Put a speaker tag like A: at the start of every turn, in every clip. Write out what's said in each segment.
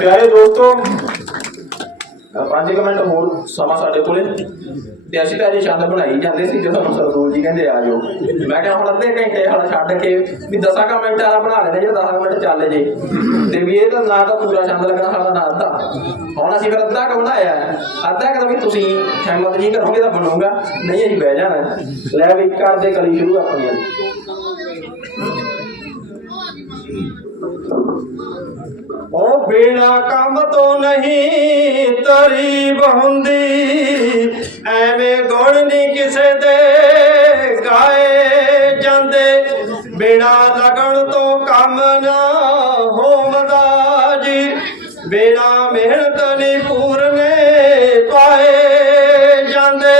A: ਪਿਆਰੇ ਦੋਸਤੋ 5 ਮਿੰਟ ਹੋਰ ਸਮਾਂ ਸਾਡੇ ਕੋਲੇ। ਤੇ ਅਸੀਂ ਤਾਂ ਅਜੇ ਛੰਦ ਬਣਾਈ ਜਾਂਦੇ ਸੀ, ਜਦੋਂ ਸਾਨੂੰ ਸਰਦੂਲ ਜੀ ਕਹਿੰਦੇ, ਆ ਜਾਓ। ਮੈਂ ਕਿਹਾ, ਹੁਣ ਅੱਧੇ ਘੰਟੇ ਹਾਲ ਛੱਡ ਕੇ ਵੀ 10 ਕੁ ਮਿੰਟ ਵਾਲਾ ਬਣਾ ਲੈਂਦੇ ਜੇ 10 ਮਿੰਟ ਚੱਲ ਜੇ। ਤੇ ਵੀ ਇਹ ਤਾਂ ਨਾ ਤਾਂ ਪੂਰਾ ਛੰਦ ਲੱਗਣਾ ਸਾਡਾ ਨਾ ਅੱਧਾ। ਹੁਣ ਅਸੀਂ ਫਿਰ ਅੱਧਾ ਕੁ ਬਣਾਇਆ ਅੱਧਾ ਕਿ ਵੀ ਤੁਸੀਂ ਹਿੰਮਤ ਨਹੀਂ ਕਰੋਗੇ ਤਾਂ ਬਣੂਗਾ। ਨਹੀਂ, ਅਸੀਂ ਬਹਿ ਜਾਣਾ ਲੈ ਵੀ ਕਰਦੇ ਕਲੀ ਸ਼ੁਰੂ ਆਪਣੀ
B: ਉਹ ਬਿਨਾ ਕੰਮ ਤੋਂ ਨਹੀਂ ਤਰੀਬ ਹੁੰਦੀ, ਐਵੇਂ ਗੁਣ ਨਹੀਂ ਕਿਸੇ ਦੇ ਗਾਏ ਜਾਂਦੇ। ਬਿਨਾ ਲਗਣ ਤੋਂ ਕੰਮ ਨਾ ਹੋਵਦਾ ਜੀ, ਬਿਨਾ ਮਿਹਨਤ ਨਹੀਂ ਪੂਰਨੇ ਪਾਏ ਜਾਂਦੇ।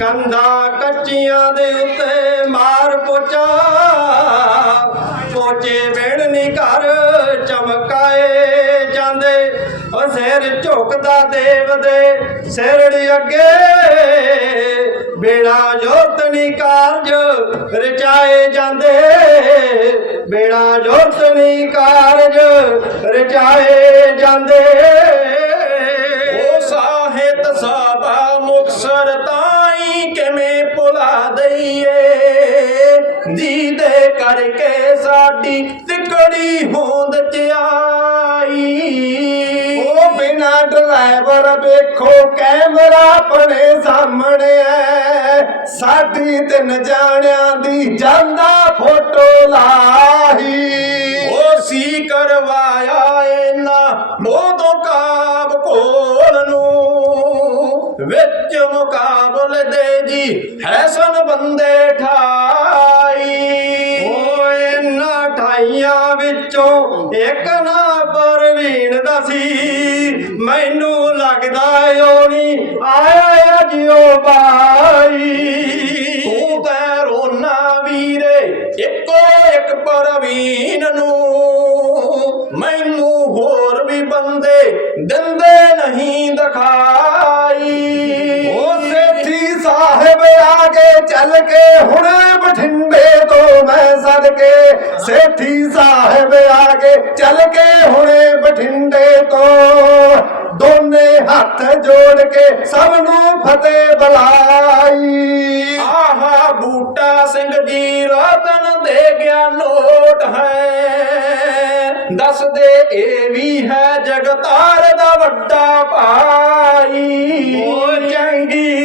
B: ਕੰਧਾਂ ਕੱਚੀਆਂ ਦੇ ਉੱਤੇ ਸਿਰ ਝੁਕਦਾ ਦੇਵ ਦੇ ਸਿਰੜੀ ਅੱਗੇ। ਬੇੜਾ ਜੋਤਨੀ ਕਾਰਜ ਰਚਾਏ ਜਾਂਦੇ। ਬਿਨਾ ਜੋਤਨੀ ਕਾਰਜ ਰਚਾਏ ਜਾਂਦੇ।
A: ਉਹ ਸਾਹਿਤ ਸਾਬਾ ਮੁਕਸਰ ਤਾਈ ਕਿਵੇਂ ਭੁਲਾ ਦਈਏ? ਜਿਹਦੇ ਕਰਕੇ ਸਾਡੀ ਤਿਕੜੀ ਹੋਂਦ ਚ ਆਈ
B: ਡਰਾਈਵਰ ਵੇਖੋ, ਕੈਮਰਾ ਆਪਣੇ ਸਾਹਮਣੇ ਐ। ਸਾਡੀ ਤਿੰਨ ਜਾਣਿਆਂ ਦੀ ਜਾਂਦਾ ਫੋਟੋ ਲਾਹੀ।
A: ਉਹ ਸੀ ਕਰਵਾਇਆ ਇਹਨਾਂ ਮੋਦੋਂ ਕਾਬ ਕੋਲ ਨੂੰ। ਵਿੱਚ ਮੁਕਾਬਲੇ ਦੇ ਜੀ, ਹੈਸਨ ਬੰਦੇ
B: ਠਾ ਇਹਨਾਂ ਵਿੱਚੋਂ ਇੱਕ ਨਾ ਪਰਵੀਨ ਦਾ ਸੀ। ਮੈਨੂੰ ਲੱਗਦਾ ਓ ਆਇਆ ਜਿਓ ਬਾਈ
A: ਤੂੰ ਤੈ ਰੋਨਾ ਵੀਰੇ, ਇੱਕੋ ਇੱਕ ਪਰਵੀਨ ਨੂੰ। ਮੈਨੂੰ ਹੋਰ ਵੀ ਬੰਦੇ ਦਿੰਦੇ ਨਹੀਂ
B: ਦਿਖਾ। ਗਏ ਚੱਲ ਕੇ ਹੁਣ ਬਠਿੰਡੇ ਤੋਂ ਮੈਂ ਸਦਕੇ ਸੇਠੀ ਸਾਹਿਬ ਆ ਗਏ ਚੱਲ ਕੇ ਹੁਣੇ ਬਠਿੰਡੇ ਤੋਂ ਦੋਨੇ ਹੱਥ ਜੋੜ ਕੇ ਸਭ ਨੂੰ ਫਤਿਹ ਬੁਲਾਈ।
A: ਆਹਾ ਬੂਟਾ ਸਿੰਘ ਜੀ ਰਤਨ ਦੇ ਗਿਆ ਨੋਟ ਹੈ। ਦੱਸਦੇ ਇਹ ਵੀ ਹੈ ਜਗਤਾਰ ਦਾ ਵੱਡਾ ਭਾਈ।
B: ਉਹ ਚੰਗੀ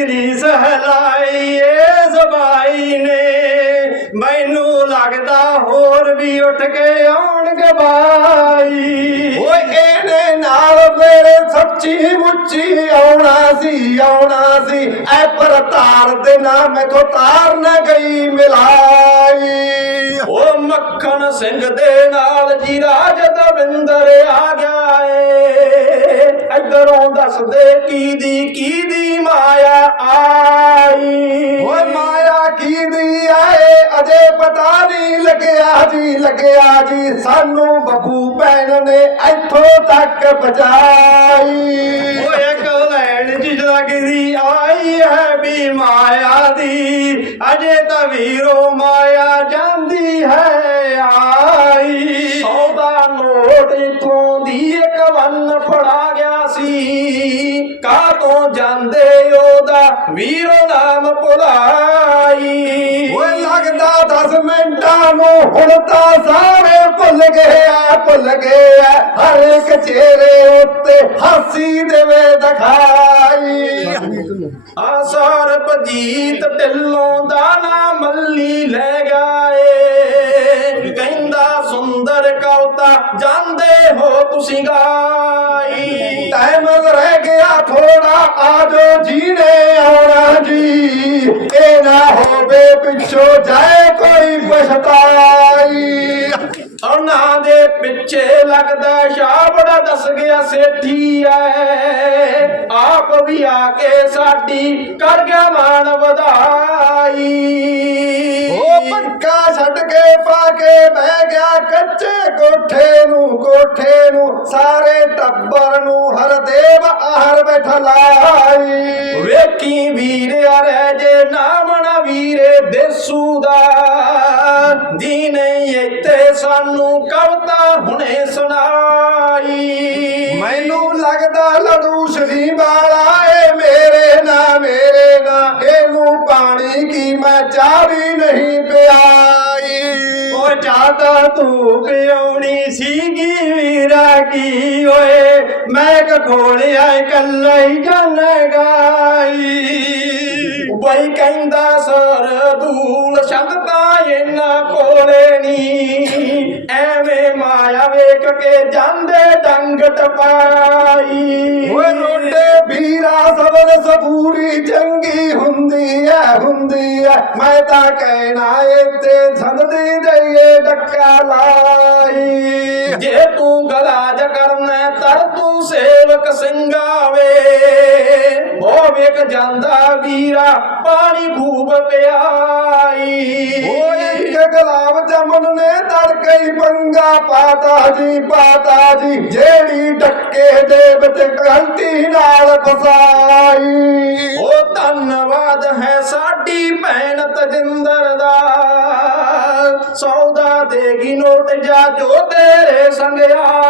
B: ਹੋਰ ਵੀ ਉੱਠ ਕੇ ਆਉਣਗੇ ਬਾਈ। ਓਏ ਇਹਨੇ ਨਾਲ ਮੇਰੇ ਸੱਚੀ ਮੁੱਚੀ ਆਉਣਾ ਸੀ ਆਉਣਾ ਸੀ। ਐ ਪਰ ਤਾਰ ਦੇ ਨਾ ਮੈਥੋਂ ਤਾਰ ਨਾ ਗਈ ਮਿਲਾਈ।
A: ਉਹ ਮੱਖਣ ਸਿੰਘ ਦੇ ਨਾਲ ਜੀ ਰਾਜ ਦਵਿੰਦਰ ਆ ਗਿਆ ਏ। ਇਧਰੋਂ ਦੱਸਦੇ ਕੀ ਦੀ ਕੀ ਦੀ ਮਾਇਆ ਆਈ।
B: ਅਜੇ ਪਤਾ ਨਹੀਂ ਲੱਗਿਆ ਜੀ ਲੱਗਿਆ ਜੀ। ਸਾਨੂੰ ਬੱਬੂ ਭੈਣ ਨੇ ਇੱਥੋਂ ਤੱਕ ਪਹੁੰਚਾਈ ਓਏ ਇੱਕ ਲੈਣ ਜਿਸ ਲੱਗਦੀ ਆਈ ਹੈ ਵੀ ਮਾਇਆ ਦੀ। ਅਜੇ ਤਾਂ ਵੀਰੋ ਮਾਇਆ ਜਾਂਦੀ ਹੈ ਆਈ।
A: ਸੌਦਾ ਨੋਟ ਇਥੋਂ ਦੀ ਇੱਕ ਵੰਨ ਫੜਾ ਗਿਆ ਸੀ। ਕਾ ਤੋਂ ਜਾਂਦੇ ਉਹਦਾ? ਵੀਰੋ ਨਾਮ ਭੁਲਾਈ
B: ਨੂੰ ਹੁਣ ਤਾਂ ਸਾਰੇ ਭੁੱਲ ਗਏ ਆ, ਭੁੱਲ ਗਏ ਆ। ਹਰ ਇੱਕ ਚਿਹਰੇ ਉੱਤੇ ਹਾਸੀ ਦੇਵੇ ਦਿਖਾਈ।
A: ਆਸਾਰ ਪਜੀਤ ਢਿੱਲੋਂ ਦਾ ਨਾ ਮੱਲੀ ਲੈ ਗਏ। ਕਹਿੰਦਾ, ਸੁੰਦਰ ਕੌਤਾ ਜਾਂਦੇ ਹੋ ਤੁਸੀਂ ਗਾਈ।
B: ਟਾਈਮ ਰਹਿ ਗਿਆ ਥੋੜਾ ਆਜੋ ਜੀਣੇ ਆਉਣਾ ਜੀ। ਇਹ ਨਾ ਹੋਵੇ ਪਿੱਛੋਂ ਜਾਏ ਕੋਈ ਪਛਤਾਈ।
A: ਪਿੱਛੇ ਲੱਗਦਾ ਸ਼ਾਬੜਾ ਦੱਸ ਗਿਆ, ਸੇਠੀ ਐ। ਆਪ ਵੀ ਆ ਕੇ ਸਾਡੀ ਕਰ ਗਿਆ ਮਾਣ ਵਧਾਈ।
B: ਉਹ ਪੱਕਾ ਛੱਡ ਕੇ ਪਾ ਕੇ ਕੋਠੇ ਨੂੰ, ਸਾਰੇ ਟੱਬਰ ਨੂੰ ਹਰਦੇਵ ਆਹਰ ਬੈਠਲਾਈ
A: ਵੇਖੀ ਵੀਰ ਰਹਿ ਜੇ ਨਾਮਣਾ ਵੀਰੇ ਦੇਸੂ ਦਾ। ਜੀਨੇ ਇੱਥੇ ਸਾਨੂੰ ਕਵਤਾ ਹੁਣੇ ਸੁਣਾਈ।
B: ਮੈਨੂੰ ਲੱਗਦਾ ਲੜੂ ਸ਼ਰੀਵਾਲ ਉਹ ਤੂੰ ਪਿਉਣੀ ਸੀਗੀ ਵੀਰਾ ਕੀ ਓਏ? ਮੈਂ ਕਖੋਲਿਆ ਇਕੱਲਾ ਹੀ ਜਨ ਗਾਈ?
A: ਬਈ ਕਹਿੰਦਾ ਸਰ ਦੂਲ ਸ਼ਬਦਾਂ ਇਹਨਾਂ ਕੋਲੇ ਨੀ ਐਵੇਂ ਮਾਇਆ ਵੇਖ ਕੇ ਜਾਂਦੇ ਡੰਗ ਟਪਾਈ।
B: ਓਏ ਰੋਡੇ ਸਬਰ ਸਬੂਰੀ ਚੰਗੀ ਹੁੰਦੀ ਐ ਹੁੰਦੀ ਐ। ਮੈਂ ਤਾਂ ਕਹਿਣਾ ਏ ਤੇ ਸੰਦੀ ਦੇਈਏ ਡੱਕਾ ਲਾਈ
A: ਜੇ ਤੂੰ ਗਲਾਜ ਕਰਨਾ, ਤਰ ਤੂੰ ਸੇਵਕ ਸਿੰਘਾਵੇ ਵੇਖ ਜਾਂਦਾ ਵੀਰਾ ਪਾਣੀ ਖੂਬ ਪਿਆਈ।
B: ਓਏ ਇੱਕ ਗੁਲਾਬ ਚਮਨ ਨੇ ਤੜਕੇ ਹੀ ਪੰਗਾ ਪਾਤਾ ਜੀ ਪਾਤਾ ਜੀ। ਜਿਹੜੀ ਡੱਕੇ ਦੇ ਵਿੱਚ ਗਲਤੀ ਨਾਲ ਫਸਾਈ।
A: ਉਹ ਧੰਨਵਾਦ ਹੈ ਸਾਡੀ ਭੈਣ ਤਜਿੰਦਰ ਦਾ। ਸੌਦਾ ਦੇਗੀ ਨੋਟ ਜਾ ਜੋ ਤੇਰੇ ਸੰਗ ਆਈ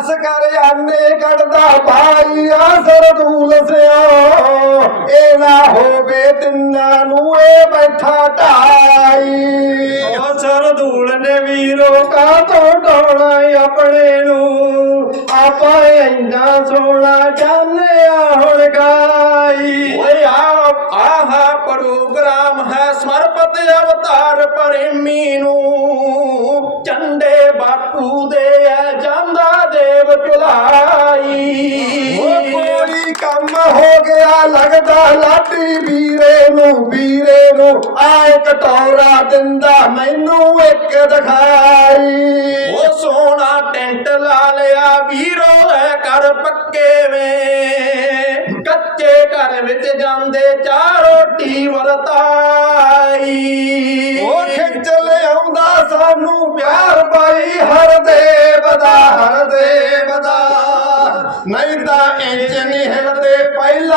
B: ਬਸ ਕਰ ਆਨੇ ਕੱਢਦਾ ਭਾਈ ਆ ਸਰਦੂਲ ਸਿਆ ਇਹ ਨਾ ਹੋਵੇ ਤਿੰਨਾਂ ਨੂੰ ਇਹ ਬੈਠਾ ਢਾਈ। ਓ ਸਰਦੂਲ ਨੇ ਵੀਰੋ ਕਾ ਤੋਂ ਡੋਣਾ ਆਪਣੇ ਨੂੰ? ਆਪਾਂ ਇੰਨਾ ਸੋਹਣਾ ਜਾਣਿਆ ਹੁਣ ਗਾਈ।
A: ਓਏ ਆਹਾ ਪ੍ਰੋਗਰਾਮ ਹੈ ਸਮਰਪਿਤ ਅਵਤਾਰ ਪ੍ਰੇਮੀ ਨੂੰ। ਚੰਡੇ ਬਾਪੂ ਦੇ ਐ ਜਾਂਦਾ ਦੇਵ ਚੁਲਾਈ।
B: ਉਹ ਕੋਈ ਕੰਮ ਹੋ ਗਿਆ, ਲੱਗਦਾ ਲਾਡੀ ਵੀਰੇ ਨੂੰ ਵੀਰੇ ਨੂੰ ਆਏ ਕਟੋਰਾ ਦਿੰਦਾ ਮੈਨੂੰ ਇੱਕ ਦਿਖਾਈ।
A: ਉਹ ਸੋਹਣਾ ਟੈਂਟ ਲਾ ਲਿਆ ਵੀਰੋ ਐ ਕਰ ਪੱਕੇ ਵੇ। ਕੱਚੇ ਘਰ ਵਿੱਚ ਜਾਂਦੇ ਚਾਰ ਰੋਟੀ ਵਰਤਾਈ।
B: ਉਹ ਖਿੱਚ ਲਿਆਉਂਦਾ ਸਾਨੂੰ ਪਿਆਰ ਬਾਈ ਹਰਦੇਵ ਦਾ ਹਰਦੇਵ। ਦਾ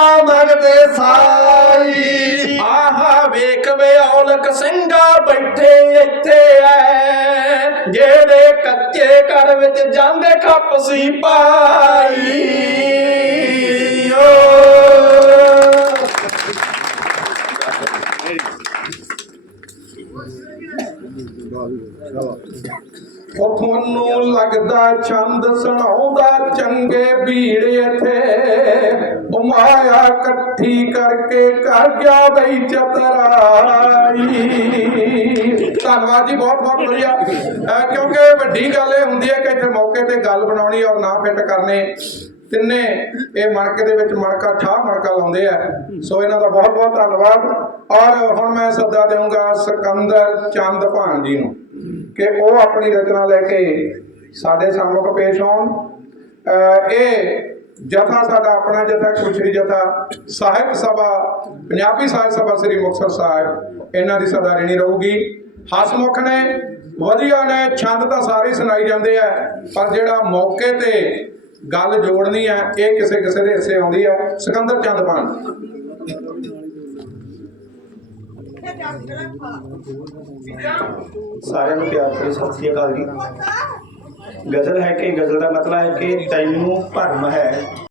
B: ਮੰਗਦੇ ਸਾਈ।
A: ਆਹਾ ਵੇਖ ਵੇ ਔਲਕ ਸਿੰਘਾ ਬੈਠੇ ਇੱਥੇ ਐ। ਜਿਹੜੇ ਕੱਚੇ ਘਰ ਵਿੱਚ ਜਾਂਦੇ ਖੱਪ ਸੀ ਪਾਈ। ਓ। ਉਹ ਤੁਹਾਨੂੰ ਲੱਗਦਾ ਛੰਦ ਸੁਣਾਉਂਦਾ, ਚੰਗੇ ਭੀੜ ਇੱਥੇ। ਉਹ ਮਾਇਆ ਇਕੱਠੀ ਕਰਕੇ ਕਰ ਗਿਆ ਬਈ ਚਤਰਾਈ। ਧੰਨਵਾਦ ਜੀ, ਬਹੁਤ ਬਹੁਤ ਵਧੀਆ। ਕਿਉਂਕਿ ਵੱਡੀ ਗੱਲ ਇਹ ਹੁੰਦੀ ਹੈ ਕਿ ਇੱਥੇ ਮੌਕੇ ਤੇ ਗੱਲ ਬਣਾਉਣੀ ਔਰ ਨਾ ਫਿੱਟ ਕਰਨੇ। ਤਿੰਨੇ ਇਹ ਮਣਕੇ ਦੇ ਵਿੱਚ ਮਣਕਾ ਠਾ ਮਣਕਾ ਲਾਉਂਦੇ ਆ। ਸੋ ਇਹਨਾਂ ਦਾ ਬਹੁਤ ਬਹੁਤ ਧੰਨਵਾਦ। ਔਰ ਹੁਣ ਮੈਂ ਸੱਦਾ ਦੇਵਾਂਗਾ ਸਿਕੰਦਰ ਚੰਦ ਭਾਨ ਜੀ ਨੂੰ। ਕਿ ਉਹ ਆਪਣੀ ਰਚਨਾ ਲੈ ਕੇ ਸਾਡੇ ਸਾਹਮਣੇ ਪੇਸ਼ ਹੋਣ। ਇਹ ਜਥਾ ਸਾਡਾ, ਆਪਣਾ ਜਥਾ ਕੁਸ਼ਰੀ ਜਥਾ, ਸਾਹਿਬ ਸਭਾ, ਪੰਜਾਬੀ ਸਾਹਿਤ ਸਭਾ ਸ੍ਰੀ ਮੁਕਤਸਰ ਸਾਹਿਬ, ਇਹਨਾਂ ਦੀ ਸਦਾਰਿਣੀ ਰਹੂਗੀ। ਹਸਮੁਖ ਨੇ, ਵਧੀਆ ਨੇ, ਛੰਦ ਤਾਂ ਸਾਰੇ ਸੁਣਾਈ ਜਾਂਦੇ ਆ, ਪਰ ਜਿਹੜਾ ਮੌਕੇ ਤੇ ਗੱਲ ਜੋੜਨੀ ਹੈ, ਇਹ ਕਿਸੇ ਕਿਸੇ ਦੇ ਹਿੱਸੇ ਆਉਂਦੀ ਹੈ। ਸਿਕੰਦਰ ਚੰਦ ਪਾਨ।
C: ਸਾਰਿਆਂ ਨੂੰ ਪਿਆਰ ਭਰੀ ਸਤਿ ਸ੍ਰੀ ਅਕਾਲ ਜੀ। ਗਜ਼ਲ ਹੈ ਕਿ ਗਜ਼ਲ ਦਾ ਮਤਲਬ ਹੈ ਕਿ ਤੈਨੂੰ ਭਰਮ ਹੈ।